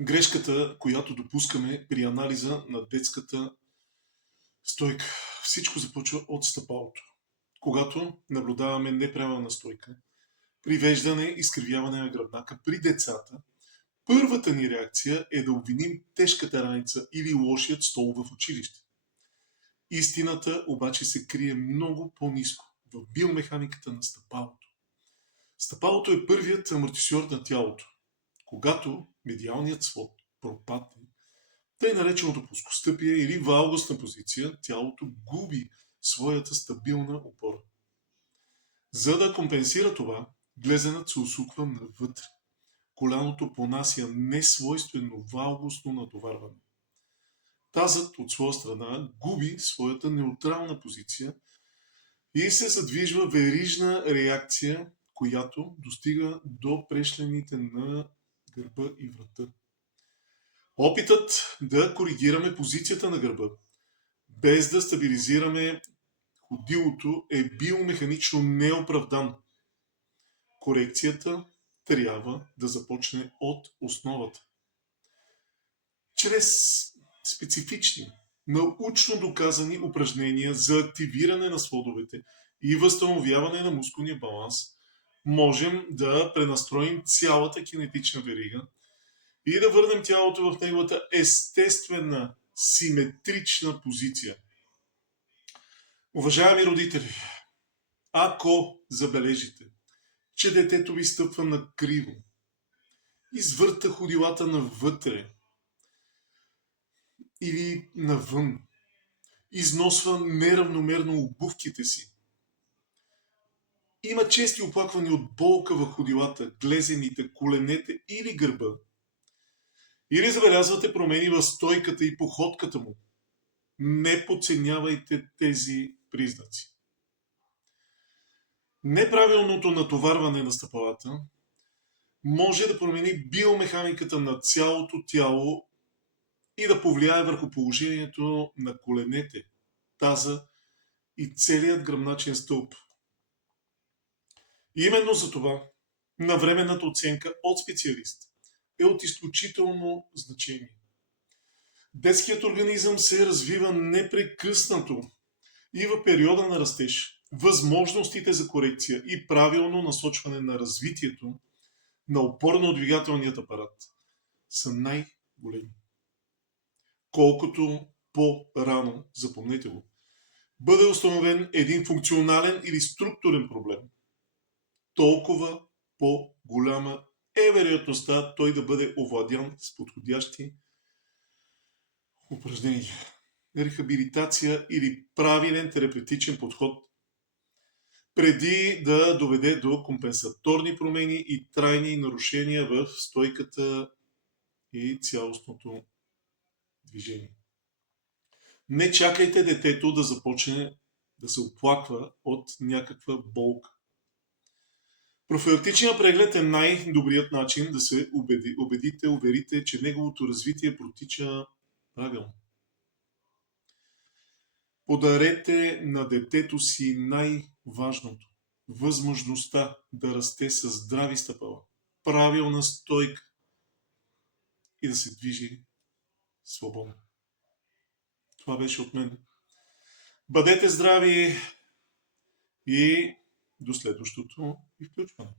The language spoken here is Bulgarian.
Грешката, която допускаме при анализа на детската стойка. Всичко започва от стъпалото. Когато наблюдаваме неправилна стойка, привеждане, изкривяване на гръбнака при децата, първата ни реакция е да обвиним тежката раница или лошият стол в училище. Истината обаче се крие много по-ниско в биомеханиката на стъпалото. Стъпалото е първият амортисьор на тялото. Когато медиалният свод пропадне, тъй нареченото плоскостъпие или валгосна позиция, тялото губи своята стабилна опора. За да компенсира това, глезенът се усуква навътре. Коляното понася несвойствено валгосно натоварване. Тазът от своя страна губи своята неутрална позиция и се задвижва верижна реакция, която достига до прешлените на гърба и врата. Опитът да коригираме позицията на гърба, без да стабилизираме ходилото, е биомеханично неоправдан. Корекцията трябва да започне от основата. Чрез специфични, научно доказани упражнения за активиране на сводовете и възстановяване на мускулния баланс, можем да пренастроим цялата кинетична верига и да върнем тялото в неговата естествена, симетрична позиция. Уважаеми родители, ако забележите, че детето ви стъпва накриво, извърта ходилата навътре или навън, износва неравномерно обувките си, има чести оплаквания от болка в ходилата, глезените, коленете или гърба, или забелязвате промени в стойката и походката му, не подценявайте тези признаци. Неправилното натоварване на стъпалата може да промени биомеханиката на цялото тяло и да повлияе върху положението на коленете, таза и целият гръбначен стълб. Именно за това навременната оценка от специалист е от изключително значение. Детският организъм се развива непрекъснато и в периода на растеж. Възможностите за корекция и правилно насочване на развитието на опорно-двигателният апарат са най-големи. Колкото по-рано, запомнете го, бъде установен един функционален или структурен проблем, толкова по-голяма е вероятността той да бъде овладян с подходящи упражнения, рехабилитация или правилен терапевтичен подход, преди да доведе до компенсаторни промени и трайни нарушения в стойката и цялостното движение. Не чакайте детето да започне да се оплаква от някаква болка. Профилактичният преглед е най-добрият начин да се уверите, че неговото развитие протича правилно. Подарете на детето си най-важното – възможността да расте с здрави стъпала, правилна стойка и да се движи свободно. Това беше от мен. Бъдете здрави и до следващото и включване.